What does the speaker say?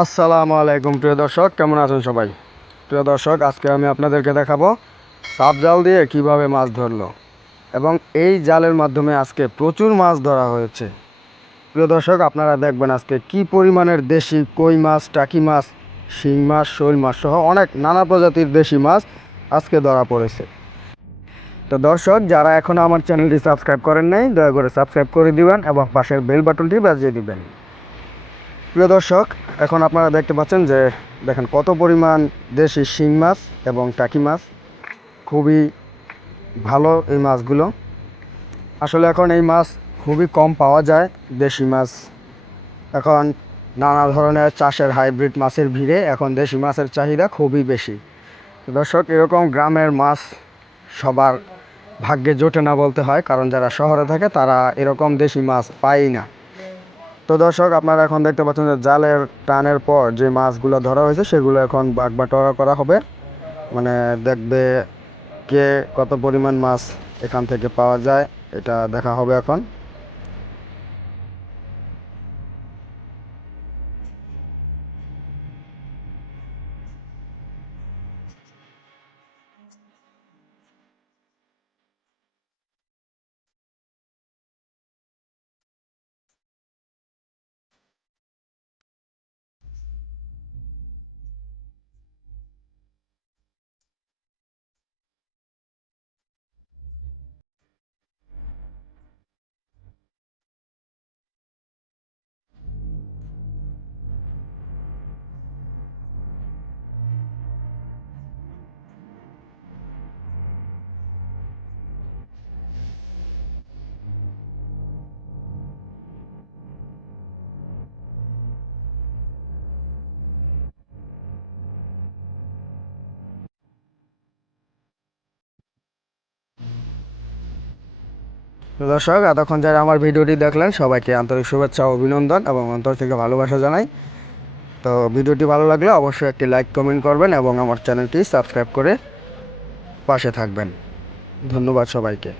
আসসালামু আলাইকুম প্রিয় দর্শক, কেমন আছেন সবাই? প্রিয় দর্শক, আজকে আমি আপনাদেরকে দেখাবো সাপ জাল দিয়ে কিভাবে মাছ ধরলো এবং এই জালের মাধ্যমে আজকে প্রচুর মাছ ধরা হয়েছে। প্রিয় দর্শক, আপনারা দেখবেন আজকে কি পরিমাণের দেশি কই মাছ, টাকি মাছ, শিং মাছ, শোল মাছ সহ অনেক নানা প্রজাতির দেশি মাছ আজকে ধরা পড়েছে। তো দর্শক, যারা এখনও আমার চ্যানেলটি সাবস্ক্রাইব করেন নাই, দয়া করে সাবস্ক্রাইব করে দিবেন এবং পাশের বেল বাটনটি বাজিয়ে দিবেন। প্রিয় দর্শক, এখন আপনারা দেখতে পাচ্ছেন যে দেখেন কত পরিমাণ দেশি শিং মাছ এবং টাকি মাছ। খুবই ভালো এই মাছগুলো। আসলে এখন এই মাছ খুবই কম পাওয়া যায়। দেশি মাছ এখন নানা ধরনের চাষের হাইব্রিড মাছের ভিড়ে এখন দেশি মাছের চাহিদা খুবই বেশি। দর্শক, এরকম গ্রামের মাছ সবার ভাগ্যে জোটে না বলতে হয়, কারণ যারা শহরে থাকে তারা এরকম দেশি মাছ পায়ই না। তো দর্শক, আপনারা এখন দেখতে পাচ্ছেন যে জালের টানের পর যে মাছগুলো ধরা হয়েছে সেগুলো এখন বাগবাটোয়ারা করা হবে। মানে দেখবে কে কত পরিমাণ মাছ এখান থেকে পাওয়া যায় এটা দেখা হবে এখন। তো দর্শক, এতক্ষণ যারা আমার ভিডিওটি দেখলেন সবাইকে আন্তরিক শুভেচ্ছা ও অভিনন্দন এবং অন্তর থেকে ভালোবাসা জানাই। তো ভিডিওটি ভালো লাগলে অবশ্যই একটি লাইক কমেন্ট করবেন এবং আমার চ্যানেলটি সাবস্ক্রাইব করে পাশে থাকবেন। ধন্যবাদ সবাইকে।